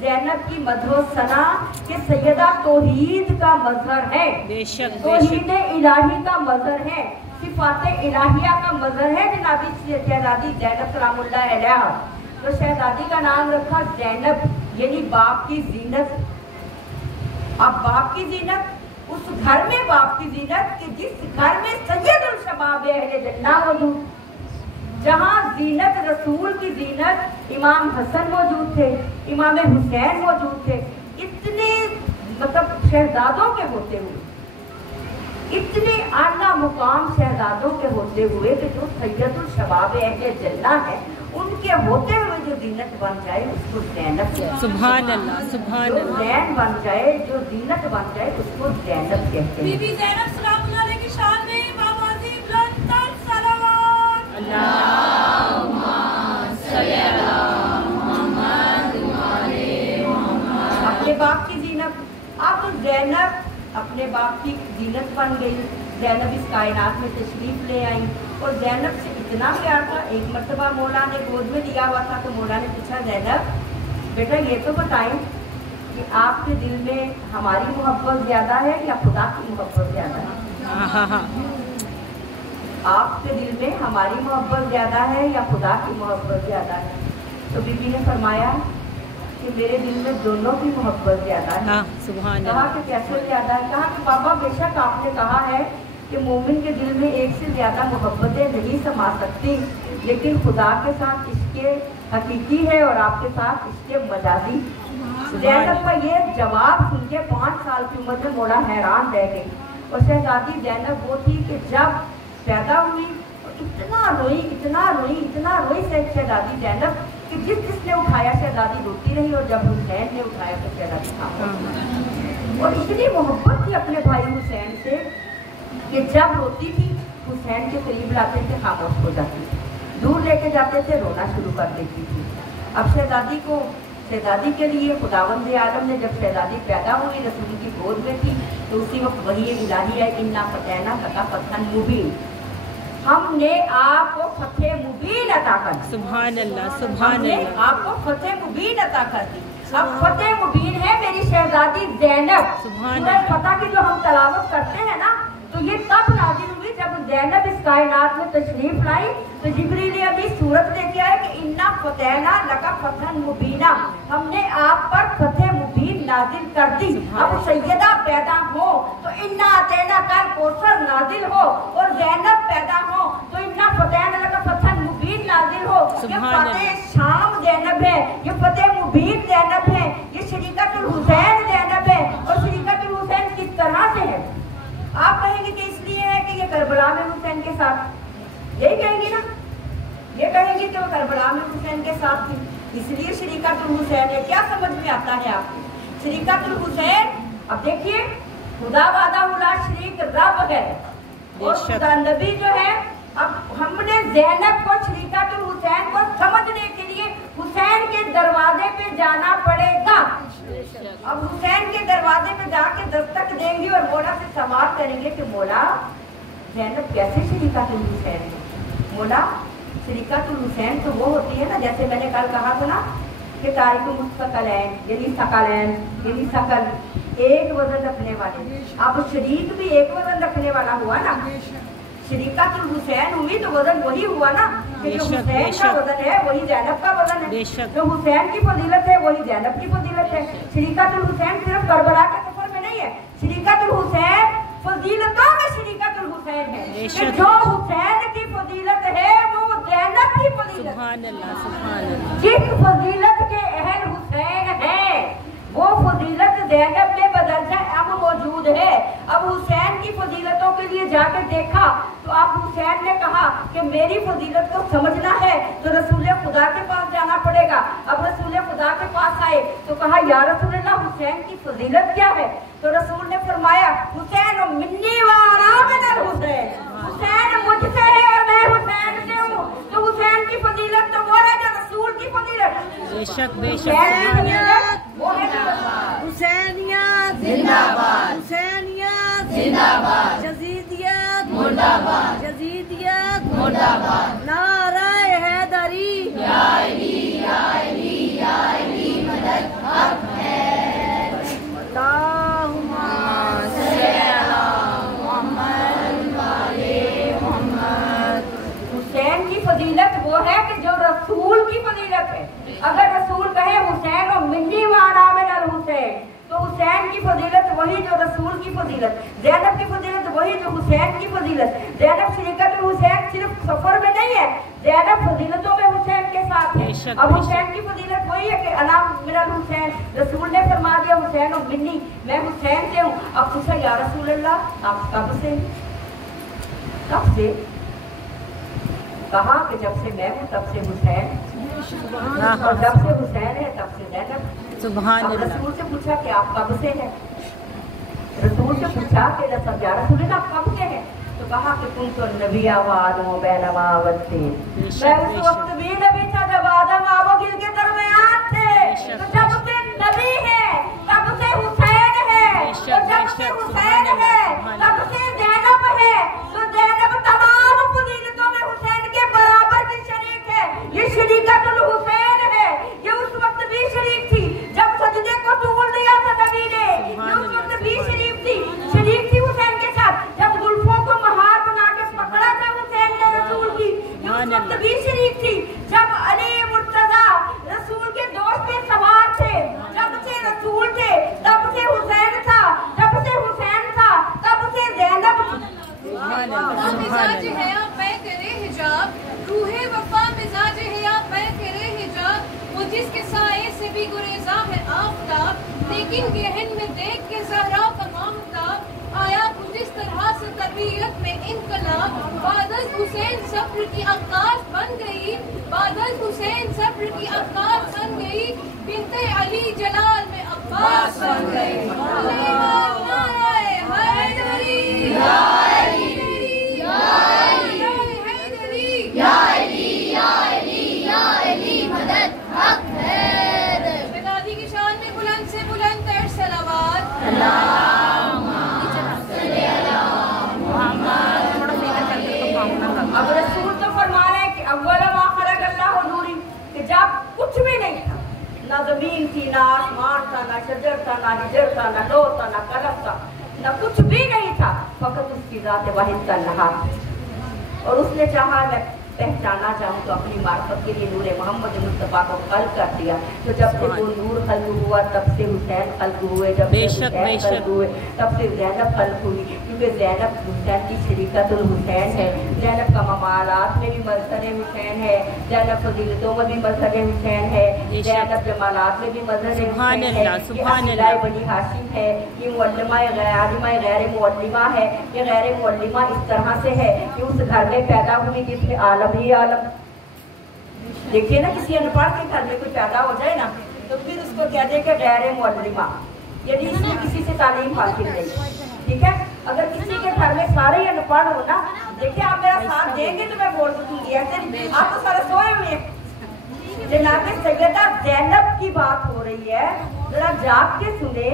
ज़ैनब की मदहो सना के सैयदा तौहीद का मजहर है, तौहीद इलाही का मजहर है, सिफात इलाहिया का मजहर है जनाबी शहजादी ज़ैनब सलामुल्लाह अलैहा। तो शहजादी का नाम रखा ज़ैनब, यानी बाप की जीनत। अब बाप की जीनत, उस घर में बाप की जीनत कि जिस घर में सैयदुल शबाब अहले जन्नत मौजूद, जहाँ जीनत रसूल की जीनत इमाम हसन मौजूद थे, इमाम हुसैन मौजूद थे। इतने मतलब शहजादों के होते हुए, इतने आला मुकाम शहजादों के होते हुए कि जो सैयदुल शबाब अहले जन्नत है, उनके होते हुए जो जीनत बन जाए उसको ज़ैनब, सुभान अल्लाह, सुभान अल्लाह, जो ज़ैन बन जाए, जो जीनत बन जाए उसको ज़ैनब कहते हैं। बीबी ज़ैनब सलामुल्लाह अलैहा की शान में बाबाजी बुलंद सलावत अल्लाहुम्मा सल्ली अला मुहम्मद व आले मुहम्मद। अपने बाप की जीनत, अब ज़ैनब अपने बाप की जीनत बन गई। ज़ैनब इस कायनात में तशरीफ ले आई और ज़ैनब से इतना प्यार था। एक मरतबा मौला ने गोद में दिया हुआ था तो मौला ने पूछा, ज़ैनब बेटा ये तो बताएं कि आपके दिल में हमारी मोहब्बत ज़्यादा है या खुदा की मोहब्बत ज़्यादा है? आपके दिल में हमारी मोहब्बत ज़्यादा है या खुदा की मोहब्बत ज़्यादा है? तो बीबी ने फरमाया कि मेरे दिल में दोनों की मोहब्बत ज़्यादा है। सुभान कहा कि कैसे ज़्यादा है? कहा कि बाबा बेशक आपने कहा है कि मोमिन के दिल में एक से ज़्यादा मोहब्बतें नहीं समा सकती, लेकिन खुदा के साथ इसके हकीकी है और आपके साथ इसके मजाजी। ज़ैनब का ये जवाब सुन के 5 साल की उम्र में मौला हैरान रह गई। और शहजादी ज़ैनब वो थी कि जब पैदा हुई इतना रोई शहजादी ज़ैनब कि जिसने उठाया शहजादी रोती रही, और जब हुसैन ने उठाया तो शहजादी खामोश। और इतनी मोहब्बत थी अपने भाई हुसैन से कि जब रोती थी हुसैन के करीब लाते थे खामोश हो जाती थी, दूर लेके जाते थे रोना शुरू कर देती थी। अब शहजादी के लिए खुदावंद आलम ने जब शहजादी पैदा हुई रसूल की गोद में थी तो उसी वक्त वही इलाही है इन्ना फतहना लका फतहन मुबीन, हमने आपको फतेह मुबीन अता कर दी। सुभान अल्लाह, सुभान अल्लाह। आपको फतेह मुबीन अता कर दी। अब फतेह मुबीन है मेरी शहजादी ज़ैनब। सूरह फतह की जो हम तलावत करते हैं ना, तो ये तब नाज़िल हुई जब ज़ैनब इस कायनात में तशरीफ लाई तो जिब्रील ने अभी सूरत लेके आया कि इन्ना फतहना लका फतहन मुबीना, हमने आप पर फतेह मुबीन नाजिल कर दी। अब सैयदा पैदा हो तो इन्ना अतैना कल कौसर नाजिल हो, और ज़ैनब पैदा हो तो इन्ना फतहना लका फतहन मुबीन नाजिल हो। ये फतेह शाम ज़ैनब है, ये फतेह मुबीन ज़ैनब है, ये शरीकतुल हुसैन ज़ैनब है। और शरीकतुल हुसैन किस तरह से है? आप कहेंगे कि इसलिए है कि ये करबला में हुसैन के साथ, यही कहेंगे ना, ये कहेंगे कि वो करबला में हुसैन के साथ थी, इसलिए शरीकतुल हुसैन है। क्या समझ में आता है आपको शरीकतुल हुसैन? अब देखिए खुदा वादा उला शरीक रब है और खुदा नबी जो है। अब हमने ज़ैनब को शरीकतुल हुसैन को समझने के लिए हुसैन के दरवाजे पे जाना पड़ेगा। अब हुसैन के दरवाजे पे जाके दस्तक देंगे और मौला से सवाल करेंगे कि मौला ज़ैनब कैसे शरीकतुल हुसैन है? मौला शरीकतुल हुसैन तो वो होती है ना, जैसे मैंने कल कहा था ना कि तारिक मुस्तकलैन यानी सकलैन यानी सकल एक वजन रखने वाले। अब शरीक भी एक वजन रखने वाला हुआ ना, शरीकतुल हुसैन हुई तो वजन वही हुआ ना, कि जो हुसैन का वजन है वही ज़ैनब का वजन है, जो हुसैन की फजीलत है वही ज़ैनब की फजीलत है। शरीकतुल हुसैन सिर्फ करबला के सफर में नहीं है, शरीकतुल हुसैन फजीलतों में शरीकतुल हुसैन है। जो हुसैन की फजीलत है वो ज़ैनब की फजीलत। सुभान अल्लाह, सुभान अल्लाह। जिस फजीलत के अहल हुसैन है वो फजीलत ज़ैनब में बदलता अब मौजूद है। अब हुसैन की फजीलतों के लिए जाकर देखा तो अब हुसैन ने कहा कि मेरी फजीलत को समझना है तो रसूल खुदा के पास जाना पड़ेगा। अब रसूल खुदा के पास आए तो कहा या रसूल अल्लाह हुसैन की फजीलत क्या है? तो रसूल ने फरमाया हुसैन मिन्नी व अना मिनल हुसैन, हुसैन मुझसे है और मैं हुसैन से हूँ। तो हुसैन की फजीलत तो वो है जो रसूल की फजीलत। बेशक बेशक। हुसैनियत जिंदाबाद, हुसैनियत जिंदाबाद, यजीदियत मुर्दाबाद, यजीदियत मुर्दाबाद, नाराए हैदरी या अली या अली या अली मदद हक है। अल्लाहुम्मा सल्ली अला मुहम्मद व आले मुहम्मद। हुसैन की फजीलत वो है कि जो रसूल की फजीलत है। अगर रसूल कहे हुसैन और मिन्नी वाना मिनल हुसैन तो हुसैन की फजीलत वही जो रसूल की फजीलत, ज़ैनब की फजीलत वही जो हुसैन की फजीलत। ज़ैनब शरीकतुल हुसैन सिर्फ सफर में नहीं है, ज़ैनब फजीलतों में हुसैन के साथ है। अब हुसैन की फजीलत वही है कि अना मिनल हुसैन, रसूल ने फरमा दिया हुसैन और मिन्नी, मैं हुसैन से हूँ। अब पूछा या रसूल अल्लाह आप कब से? कब से? कहा कि जब से मैं हूँ तब से हुसैन, और जब से हुसैन है तब से ज़ैनब। सुभान अल्लाह। रसूल से पूछा कि आप कब से हैं? रसूल से पूछा कि या रसूल आप कब से हैं? तो कहा कि तुम तो नबी आवाद हो बैनमावत थे, मैं उस वक्त भी नबी था जब आदम आवो गिल के दरमियान थे। तो जब से नबी है तब से हुसैन है, और जब से हुसैन है तब से ज़ैनब है। तो ज़ैनब तमाम फजीलतों में हुसैन के बराबर की शरीक है। ये शरीकतुल हुसैन है, ये उस वक्त भी शरीक थी जब सजदे को तोड़ दिया था नबी ने, ये उस वक्त भी शरीक थी हुसैन के साथ। जब जुल्फों को महार बना के पकड़ा था हुसैन सुभान वक्त भी शरीक थी जब अली मुर्तजा रसूल के दोस्त पे सवार थे, जब से रसूल थे तब से हुसैन था, जब से हुसैन था तब से ज़ैनब मिजाज है आप मैं करे हिजाब, रूहे वफा मिजाज है आप मैं करे हिजाब, वो जिसके साए से भी गुरेजा है आफ्ताब, लेकिन गहन में देख के ज़हरा का मामताब, आया कुछ इस तरह से तबीयत में इनकलाब, बादल हुसैन सब्र की अक्कास बन गई, बादल हुसैन सब्र की अक्कास बन गई, बिनते अली जलाल में अब्बास बन गई। नाराए हैदरी या अली या अली हैदरी या अली या अली या अली मदद हक हैदर। दादी की शान में बुलंद से बुलंद तर सलावत अब रसूल तो फरमा रहे हैं कि अव्वल मा खलक अल्लाह नूरी, कि जब कुछ भी नहीं था, ना जमीन थी, ना आसमान था, ना शजर था, ना हिजर था, ना लो था, ना कलम था, ना कुछ भी नहीं था, फकत उसकी जात वाहिद का लहा। और उसने चाहा मैं पहचाना चाहूँ तो अपनी मार्फत के लिए नूर मोहम्मद मुस्तफ़ा को खल्क कर दिया। तो जब से वो नूर खल्क हुआ तब से हुसैन खल्क हुए, जब से हुसैन खल्क हुए तब से ज़ैनब खल्क हुई, क्योंकि ज़ैनब हुसैन की शरीकतुल हुसैन है। ज़ैनब का ममालात में भी मज़हर हुसैन है, ज़ैनब फजीलतों में भी मज़हर हुसैन है, ज़ैनब जमालात में भी मज़हर हुसैन है। ये अक़ीदा बनी हाशिम है, ये मुअल्लिमा गैर मुअल्लिमा है। ये गैर मुअल्लिमा इस तरह से है कि उस घर में पैदा हुई जिसमें आलम ही आलम। देखिए ना, किसी अनपढ़ के घर में कोई पैदा हो जाए ना तो फिर उसको कह दे कि गैर मुअल्लिमा, यदि इसने किसी से तालीम हासिल नहीं। ठीक है, अगर किसी के घर में सारे ही अनपढ़ हो ना, देखिए आप मेरा साथ देंगे तो मैं बोल दूंगी, ऐसे आप तो सारे सोए हुए हैं। जनाब सैयदा ज़ैनब की बात हो रही है, जरा जाग के सुने,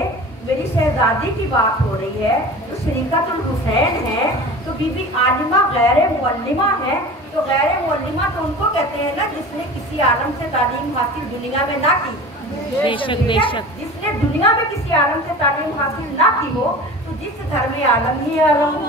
मेरी शहजादी की बात हो रही है, तो शरीकतुल हुसैन है, तो बीबी आलिमा गैर मुअल्लिमा है। तो गैर मुअल्लिमा तो उनको कहते हैं ना जिसने किसी आलम से तालीम हासिल दुनिया में ना की। बेशक बेशक। जिसने दुनिया में किसी आलम से तालीम हासिल ना की हो, तो जिस घर में आलम ही आलम हो,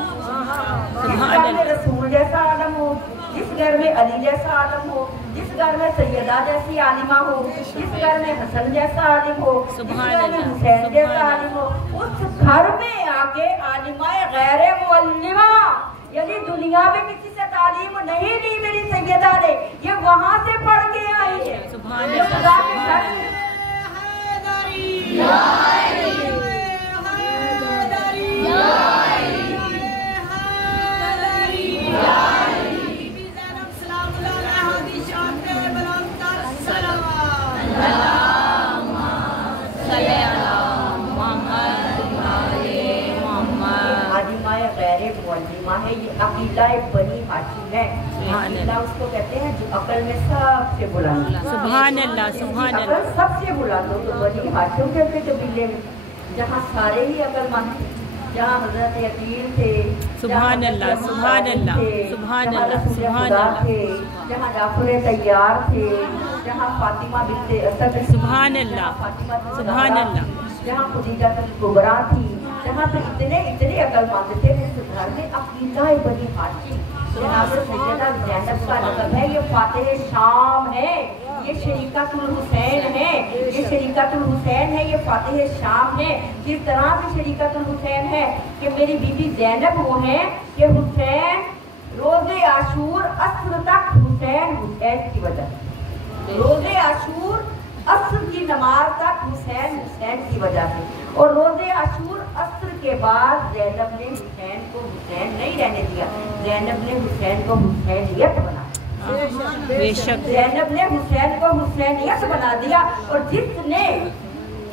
जिस घर में रसूल जैसा आलम हो, जिस घर में अली जैसा आलम हो, जिस घर में सैयदा जैसी आलिमा हो, जिस घर में हसन जैसा आलिम हो, जिस घर में हुसैन जैसा आलिम हो, उस घर में आके आलिमाए गैर मुअल्लिमा, यदि दुनिया में किसी से तालीम नहीं ली मेरी सैयदा ने, ये वहाँ से पढ़ के आई है। ये खुदा के घर से है, ये अक़ीदा बनी हाशिम है। अक़ीदा उसको कहते हैं जो अकल में सबसे बुलंद। सुभान अल्लाह, सुभान अल्लाह। सबसे बुलंद हो तो बनी हाशिम के कबीले में, जहाँ सारे ही अकलमंद, जहाँ हज़रत अकील थे, सुभान अल्लाह, सुभान अल्लाह, सुभान अल्लाह, सुभान अल्लाह थे, जहाँ जाफर तैयार थे, जहाँ फातिमा बिन्ते असद, सुभान अल्लाह, सुभान अल्लाह, जहाँ खुदीजा कुबरा थी, जहाँ पे इतने अकलमंद थे, उस घर में अक़ीदा बनी हाशिम। जनाब सैयदा ज़ैनब का लक़ब है, ये फातिह शाम है, ये शरीकतुल हुसैन है, ये शरीकतुल हुसैन है, ये फातिह शाम है। किस तरह से शरीकतुल हुसैन है कि मेरी बीबी ज़ैनब वो है कि हुसैन रोज़े आशूर अस्र तक हुसैन की वजह, रोज़े आशूर अस्र की नमाज तक हुसैन की वजह से, और रोज़े आशूर अस्र के बाद ज़ैनब ने हुसैन को हुसैन नहीं रहने दिया, ज़ैनब ने हुसैन को हुसैनियत बना दिया। बेशक ज़ैनब ने हुसैन को हुसैनियत बना दिया। और जिसने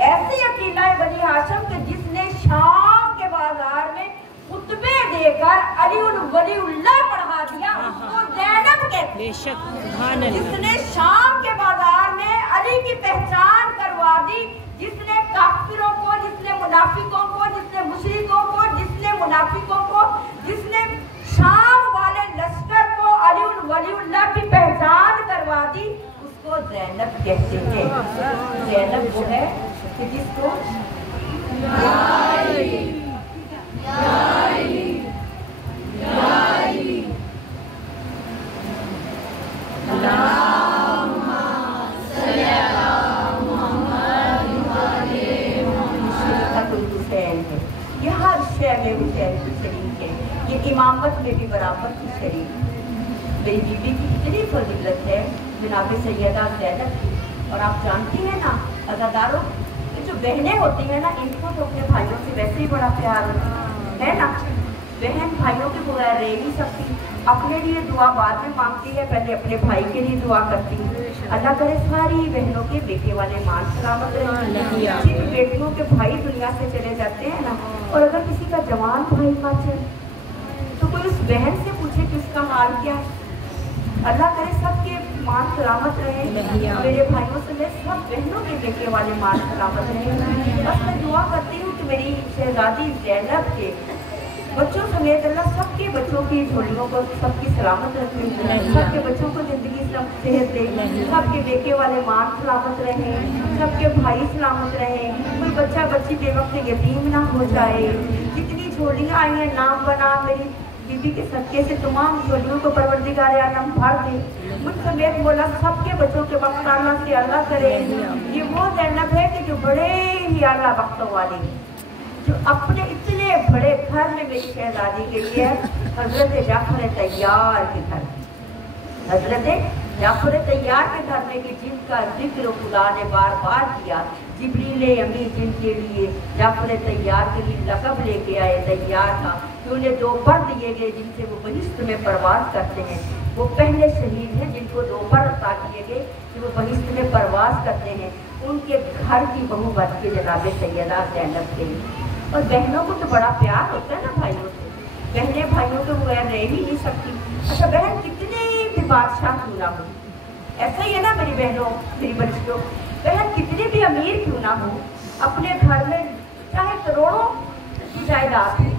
ऐसी अक़ीदा बनी हाशिम के जिसने शाम के बाजार में खुतबे देकर अली वलीउल्लाह पढ़ा दिया, तो ज़ैनब कहते हैं। बेशक, सुभान अल्लाह। जिसने शाम के बाजार में अली की पहचान करवा दी, जिसने काफिरों को, जिसने मुनाफिकों को, जिसने मुशरिकों को, जिसने मुनाफिकों को, जिसने शाम वाले लश्कर को अली वलीउल्लाह की पहचान करवा दी, उसको ज़ैनब कहते हैं। ज़ैनब वो है कि जिसको भी बराबर की शरीक। मेरी बीबी की इतनी फजीलत है जनाब सैयदा ज़ैनब की। और आप जानती हैं ना अज़ादारों, ये जो बहनें होती हैं ना, इनको तो अपने भाइयों से वैसे ही बड़ा प्यार है ना। बहन भाइयों के बगैर रह नहीं सकती, अपने लिए दुआ बाद में मांगती है, पहले अपने भाई के लिए दुआ करती है। अल्लाह करे सारी बहनों के बेटे वाले मान सलामत रहे। जिन बेटियों के भाई दुनिया से चले जाते हैं ना, और अगर किसी का जवान भाई मर जाए तो कोई उस बहन से पूछे कि उसका हाल क्या है। अल्लाह करे सबके मान सलामत रहे। मेरे भाइयों से मैं सब बहनों के बेटे वाले मान सलामत रहे। बस मैं दुआ करती हूँ कि मेरी शहजादी ज़ैनब के बच्चों समेत अल्लाह सबके बच्चों की झोलियों को सबकी सलामत रखे, सबके बच्चों को जिंदगी सेहत दे, सबके बेटे वाले मान सलामत रहे, सबके भाई सलामत रहे, कोई बच्चा बच्ची बेवक्त यतीम ना हो जाए। जितनी झोलियाँ आई हैं नाम बना मेरी बीबी के सदके से तमाम झोलियों को परवरदिगार आलम भर दे। मुझ समेत बोला सबके बच्चों के वक्त अल्लाह से अल्लाह करे। ये वो ज़ैनब है कि जो बड़े ही आला वक्तों वाली, जो अपने इतने बड़े घर में मेरी शहजादी गई है, हजरत जाफर तैयार के घर, हजरत जाफर तैयार के घर में, कि जिनका जिक्र खुदा ने बार बार किया। जिब्रील अमीन जिनके लिए जाफर तैयार के लिए लक़ब लेके आए तैयार था, कि उन्हें 2 पर दिए गए जिनसे वो बहिश्त में परवाज़ करते हैं। वो पहले शहीद हैं जिनको 2 पर अता किए गए कि वो बहिश्त में परवाज़ करते हैं। उनके घर की बहू बन के जनाब सैयदा ज़ैनब गई। और बहनों को तो बड़ा प्यार होता है ना भाइयों से, बहनें भाइयों के बगैर रह ही नहीं सकती। अच्छा बहन कितने भी बादशाह क्यों ना हो, ऐसा ही है ना मेरी बहनों मेरी बच्चियों, बहन कितने भी अमीर क्यों ना हो, अपने घर में चाहे करोड़ों की जायदाद हो,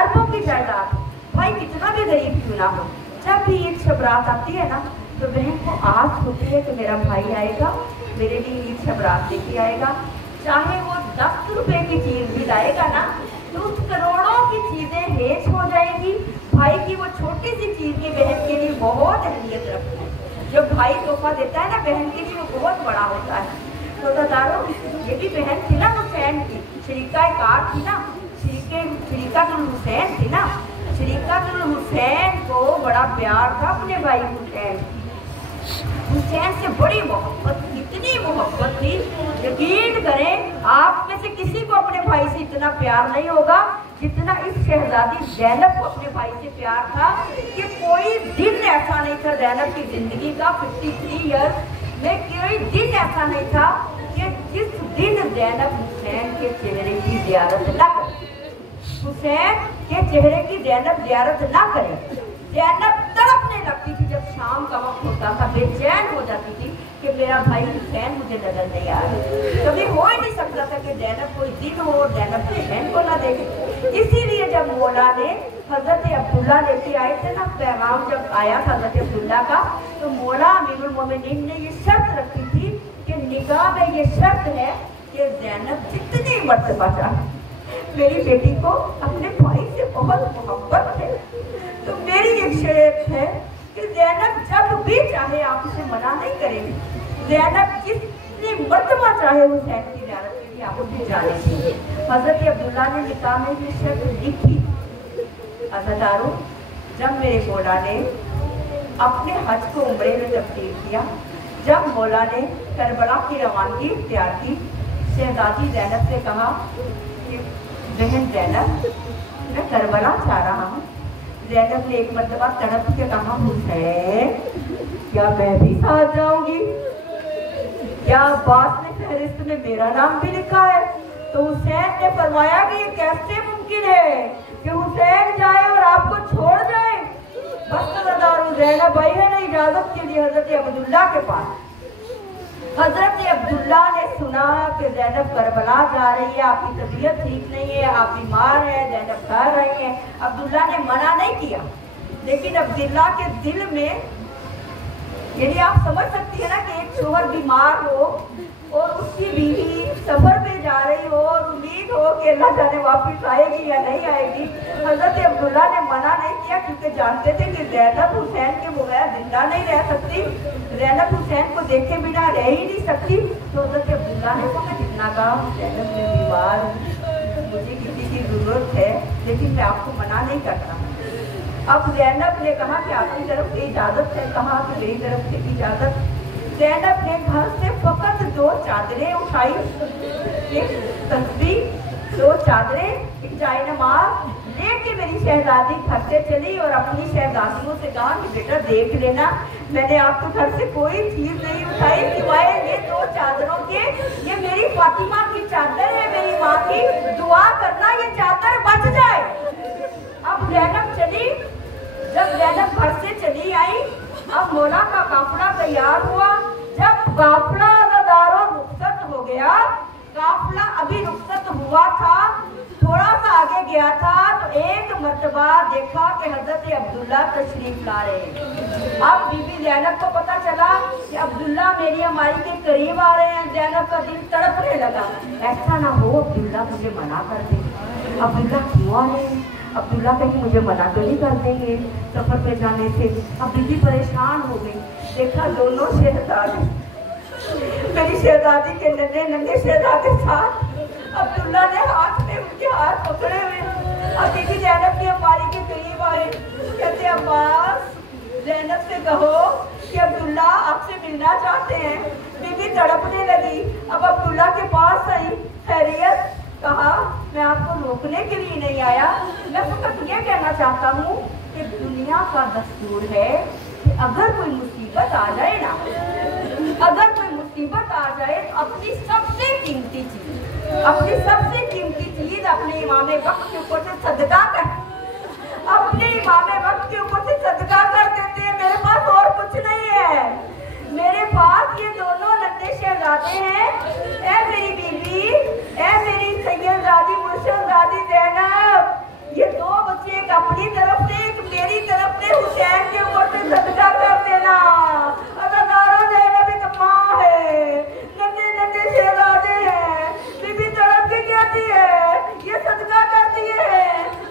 अरबों की जायदाद, भाई कितना भी गरीब क्यों ना हो, जब भी ईद शब रात आती है ना तो बहन को आस होती है कि मेरा भाई आएगा, मेरे लिए ईद शब रात लेके आएगा। चाहे वो 10 रुपए की चीज भी लाएगा ना, तो उस करोड़ों की चीजें हेज हो जाएगी। भाई की वो छोटी सी चीज की बहन के लिए बहुत अहमियत रखती है। जो भाई तोहफा देता है ना बहन के लिए, वो बहुत बड़ा होता है। तो दादारो, ये भी बहन थी ना हुसैन की, शरीका कार थी ना, शरीकातुल हुसैन थी ना। शरीकातुल हुसैन को बड़ा प्यार था अपने भाई हुसैन से बड़ी मोहब्बत, इतनी मोहब्बत थी, यकीन करें आप में से किसी को अपने भाई से इतना प्यार नहीं होगा जितना इस शहजादी ज़ैनब को अपने भाई से प्यार था। कि कोई दिन ऐसा नहीं था ज़ैनब की जिंदगी का 53 ईयर्स में, कोई दिन ऐसा नहीं था कि जिस दिन ज़ैनब हुसैन के चेहरे की ज़ियारत न करे, हुसैन के चेहरे की ज़ैनब ज़ियारत ना करे। ज़ैनब तड़पने लगती थी जब शाम का वक्त होता था, बेचैन हो जाती थी कि मेरा भाई हुसैन मुझे नजर नहीं आ रहा। कभी हो ही नहीं सकता था कि ज़ैनब कोई दिन हो और ज़ैनब के बहन को ना देखे। इसीलिए जब मौला ने हजरत अब्दुल्ला लेके आए थे ना, पैगाम जब आया था हजरत अब्दुल्ला का, तो मौला अमीरुल मोमिनीन ने ये शर्त रखी थी कि निकाह में ये शर्त है कि ज़ैनब जितनी मर्तबा चाहे, मेरी बेटी को अपने भाई से बहुत मोहब्बत है, तो मेरी एक शर्त है कि ज़ैनब जब भी चाहे आप उसे मना नहीं करेंगे। ज़ैनब जितनी मर्तबा चाहे हुसैन की ज़ियारत के लिए आप उसे जाने दीजिए। हजरत अब्दुल्ला ने निकाह में ये शर्त लिखी। अज़ादारों, जब मेरे मौला ने अपने हज को उम्रे में तब्दील किया, जब मौला ने करबला की रवानगी इख्तियार की, शहजादी ज़ैनब से कहा कि बहन ज़ैनब, मैं करबला जा रहा हूँ। ज़ैनब ने एक मरतबा तड़प के कहा, हुसैन क्या मैं भी साथ जाऊंगी? क्या अब्बास ने फहरिस्त में मेरा नाम भी लिखा है? तो हुसैन ने फरमाया कि ये कैसे मुमकिन है कि हुसैन जाए और आपको छोड़ जाए? बस ज़ैनब आई है ना इजाजत के लिए हजरत अब्दुल्ला के पास। हजरत अब्दुल्ला ने सुना कि ज़ैनब करबला जा रही है, आपकी तबीयत ठीक नहीं है, आप बीमार हैं, ज़ैनब कर रही है। अब्दुल्ला ने मना नहीं किया, लेकिन अब्दुल्ला के दिल में, यदि आप समझ सकती है ना कि एक शोहर बीमार हो और उसकी बीवी सफर पे जा रही हो और उम्मीद हो कि अल्लाह जाने वापस आएगी या नहीं आएगी। हजरत अब्दुल्ला ने मना नहीं किया, क्योंकि जानते थे कि ज़ैनब हुसैन के बगैर जिंदा नहीं रह सकती, ज़ैनब हुसैन को देखे बिना रह ही नहीं सकती। तो हजरत अब्दुल्ला ने कहा, जितना कहा ज़ैनब में बीमार, मुझे किसी की ज़रूरत है, लेकिन मैं आपको मना नहीं करता। अब ज़ैनब ने कहा कि आपकी तरफ से इजाज़त है, कहा कि मेरी तरफ से इजाज़त। ज़ैनब ने घर से फकत 2 चादरें उठाई, एक तस्बीह, 2 चादरें, एक जायनमाज़ लेके मेरी शहजादी घर से चली और अपनी शहजादियों से कहा कि बेटा देख लेना, मैंने आपके घर से कोई चीज नहीं उठाई सिवाय ये 2 चादरों के। ये मेरी फातिमा की चादर है, मेरी माँ की, दुआ करना ये चादर बच जाए। अब ज़ैनब चली, जब ज़ैनब घर से चली आई, अब मौला का काफिला तैयार हुआ। जब काफिला अज़ादारों रुखसत हो गया, काफिला अभी रुखसत हुआ था, थोड़ा सा आगे गया था तो एक मर्तबा देखा कि हजरत अब्दुल्ला तशरीफ ला रहे हैं। अब बीबी ज़ैनब को पता चला कि अब्दुल्ला मेरी हमारी के करीब आ रहे हैं। ज़ैनब का दिल तड़पने लगा, ऐसा ना हो अब्दुल्ला मुझे मना कर दे। अब्दुल्ला क्यों आ रहे हैं? अब्दुल्ला कहीं मुझे मना तो नहीं कर देंगे सफर पे जाने से। अब बीबी परेशान हो गई, देखा दोनों शहजादे, मेरी शहजादी के नन्हे नन्हे शहजादे साथ, अब्दुल्ला ने हाथ में उनके हाथ पकड़े हुए। अब बीबी ज़ैनब की अम्मारी के करीब आए, कहते अब्बास ज़ैनब से कहो कि अब्दुल्ला आपसे मिलना चाहते हैं। बीबी तड़पने लगी। अब अब्दुल्ला के पास आई, खैरियत? कहा मैं आपको रोकने के लिए नहीं आया, मैं फकत ये कहना चाहता हूँ कि दुनिया का दस्तूर है कि अगर कोई मुसीबत आ जाए ना, अगर कोई मुसीबत आ जाए तो अपनी सबसे कीमती चीज, अपनी सबसे कीमती चीज अपने इमाम वक्त के ऊपर से सदका कर, अपने इमाम वक्त के ऊपर से सदका कर देते हैं। मेरे पास और कुछ नहीं है, मेरे पास ये दोनों नन्हे शहजादे हैं। ऐ मेरी बीबी, ऐ मेरी सैयदजादी मुर्शदादी ज़ैनब, ये 2 बच्चे एक अपनी तरफ से एक मेरी तरफ से हुसैन के ऊपर से सदका कर देना। अज़ादारों ज़ैनब एक माँ है, नन्हे नन्हे शहजादे हैं। बीबी तड़प के कहती है ये सदका करती है,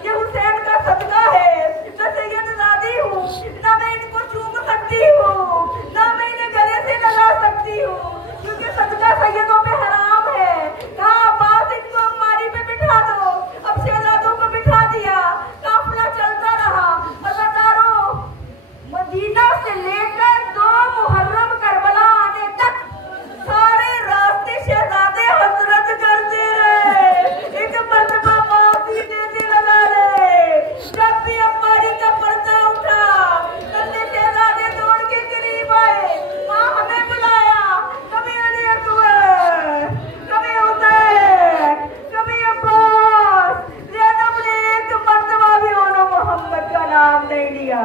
ये हुसैन का सदका है। मैं सैयदजादी हूँ, ना मैं इनको चूम सकती हूँ, ना मैं इन्हें गले से लगा सकती हूँ, क्योंकि सदका सैयदों पे हराम है। कहा अब्बास इनको अम्मारी पे बिठा दो। अब शहजादों को बिठा दिया, काफिला चलता रहा। अज़ादारों मदीना से लेकर 2 मुहर्रम करबला आने तक सारे रास्ते शहजादे हसरत करते रहे, एक मर्तबा माफी देने लगा रहे। जब भी अम्मारी का पर्दा उठा, नन्हे शहजादे दौड़ के करीब आए, माँ हमें बुलाया। कभी अली अकबर, कभी हुसैन, कभी अब्बास। ज़ैनब ने एक मर्तबा भी उन्होंने मोहम्मद का नाम नहीं लिया।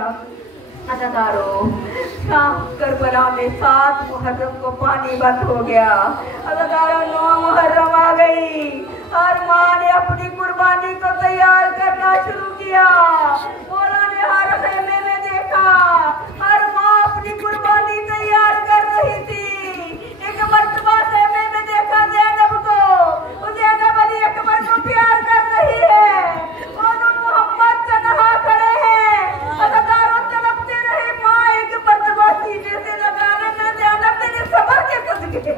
अज़ादारों शाम करबला में 7 मुहर्रम को पानी बंद हो गया। अज़ादारों 9 मुहर्रम आ गई। हर माँ ने अपनी कुर्बानी को तैयार करना शुरू किया। मौला ने हर खेमे में देखा, हर माँ अपनी कुर्बानी तैयार कर रही थी। एक मर्तबा खेमे में देखा ज़ैनब को, वो ज़ैनब अली अकबर को प्यार कर रही है, और मोहम्मद तन्हा खड़े हैं। अज़ादारों तड़पते रहे। माँ एक मर्तबा सीने से लगाने में ज़ैनब तेरे सब्र के सदके,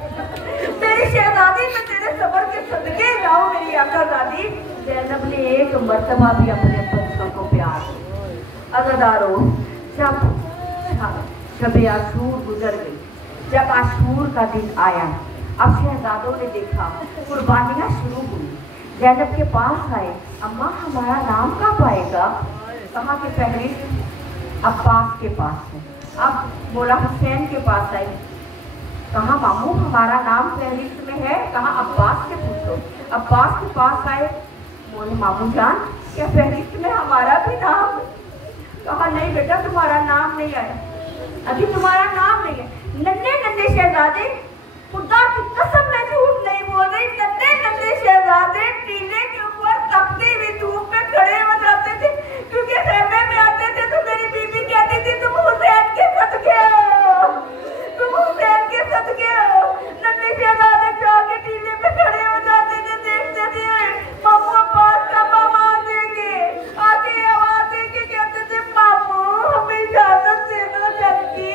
मेरी शहजादी में तेरे सब्र के सदके जाओ मेरी आकाज़ादी। ज़ैनब ने एक मर्तबा भी अपने बच्चों को प्यार किया। अज़ादारों जब आशूर गुजर गई, जब आशूर का दिन आया, अब शहजादों ने देखा कुर्बानियाँ शुरू हुई। ज़ैनब के पास आए, अम्मा हमारा नाम कब आएगा? कहा कि फहरिस्त अब्बास के पास है। अब मौला हुसैन के पास आई, कहा मामू हमारा नाम फहरिस्त में है। कहा अब्बास से पूछो। अब्बास के पास आए, बोले मामू जान क्या फहरिस्त में हमारा भी नाम? कहा नहीं बेटा तुम्हारा नाम नहीं आया, अभी तुम्हारा नाम नहीं है। नन्हे नन्हे शहजादे, खुदा की कसम मैं झूठ नहीं बोल रही, नन्हे नन्हे शहजादे टीले के ऊपर तपती हुई धूप में खड़े हो जाते थे, क्योंकि खेमे में आते थे तो मेरी बीबी कहती थी तुम हुसैन के सदके हो, तुम हुसैन के सदके हो। नन्हे शहजादे जाके टीले पे खड़े हो जाते थे, देखते थे मामू अब्बास का आवाज देंगे, आके आवाज देंगे, कहते थे मामू हमें इजाजत दे दो जल्दी,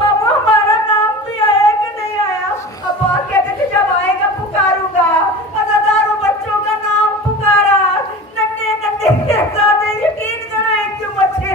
मामू हमारा नाम भी आया कि नहीं आया? अब्बास कहते थे जब आएगा पुकारूंगा। अज़ादारों बच्चों का नाम पुकारा, नन्हे नन्हे शहजादे, यकीन करो एक जो बच्चे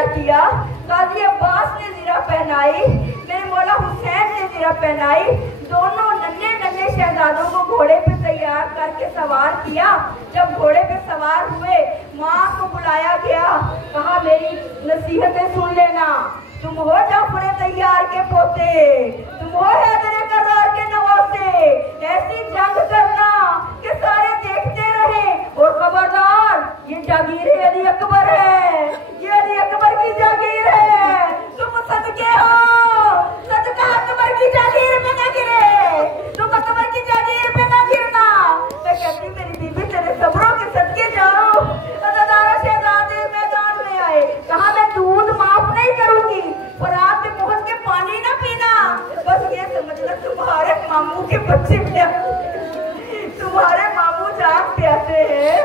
तैयार किया, गाजी अब्बास ने ज़रा पहनाई, मेरे मौला हुसैन ने ज़रा पहनाई, दोनों नन्हे नन्हे शहजादों को घोड़े पे तैयार करके सवार किया। जब घोड़े पे सवार हुए, माँ को बुलाया गया, कहा मेरी नसीहतें सुन लेना, तुम हो जाफर तैयार के पोते, तुम हो हैदर कररार के नवासे, ऐसी जंग करना कि सारे देखते रहे, और खबरदार ये जागीर अली अकबर है, ये अली अकबर की जागीर है, तुम सदके हो, सदका अकबर की जागीर में न गिरे, तुम अकबर की जागीर में न गिरना। मैं कहती मेरी बीबी तेरे सब्रों के सदके जाओ। अज़ादारा शहजादे मैदान में आए, कहा मैं दूध माफ नहीं करूंगी, पर आप में पहुंच के पानी ना पीना, बस ये समझना तुम्हारे मामू के बच्चे तुम्हारे मामू जाग प्यासे हैं,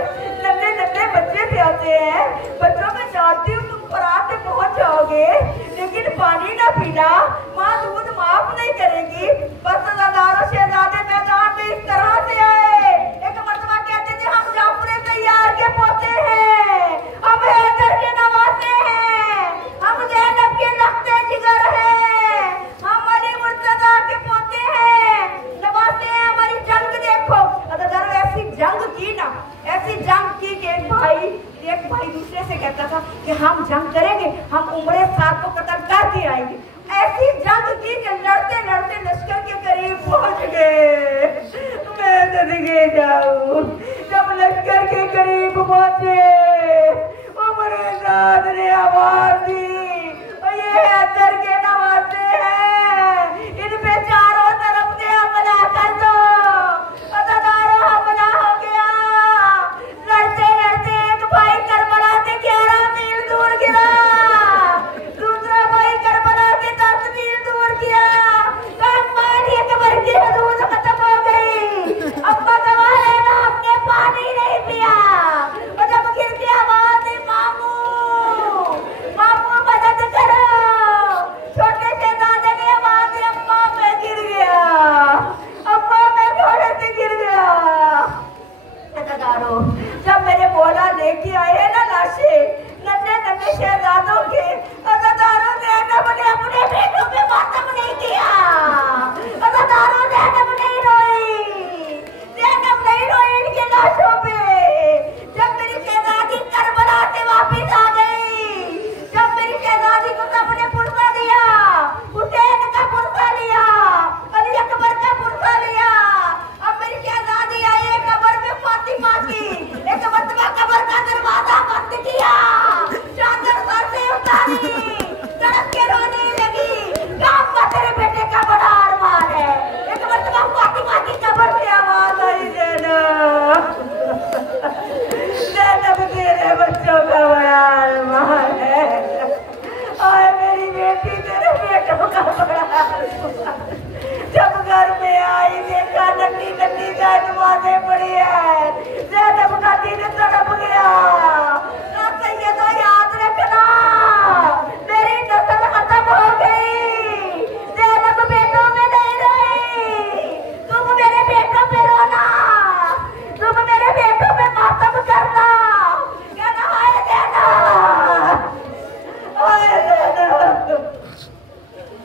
नन्हे नन्हे बच्चे प्यासे हैं, बच्चों में जानती हूँ तुम परात में पहुंच जाओगे, लेकिन पानी ना पीना, माँ दूध माफ नहीं करेगी। बस अज़ादारा शहजादे मैदान में इस तरह से आए, एक मर्तबा कहते थे हम जाफर तैयार के पोते हैं, हम हैदर के नवासे हैं, हम ज़ैनब के लख्ते जिगर हैं, हम अली मुर्तज़ा के पोते हैं, नवासे हैं, हमारी जंग देखो। अज़ादारो ऐसी जंग की ना, ऐसी जंग की कि एक भाई दूसरे से कहता था कि हम जंग करेंगे, हम उम्रे साथ को कत्ल करके आएंगे। ऐसी जंग की कि लड़ते लड़ते लश्कर के करीब पहुंच गए। मैं सदके जाऊं, जब लश्कर के करीब पहुंचे, उम्रे साथ ने आवाज दी, ये हैदर के नवासे हैं, इन पे चारों तरफ से हमला कर दो। अज़ादारो हमला हो गया, लड़ते लड़ते एक भाई करबला से 11 मील दूर गिरा, दूसरा भाई करबला से 10 मील दूर किया, कमानी अकबर की हदूद खत्म हो गई। अब्बा गवाह है ना, आपने पानी नहीं पिया, और जब गिर के आवाज दी मामू मामू मदद करो, छोटे शहजादे ने आवाज दी अम्मा मैं गिर गया, अम्मा मैं घोड़े से गिर गया। अज़ादारो जब मेरे मौला लेके आए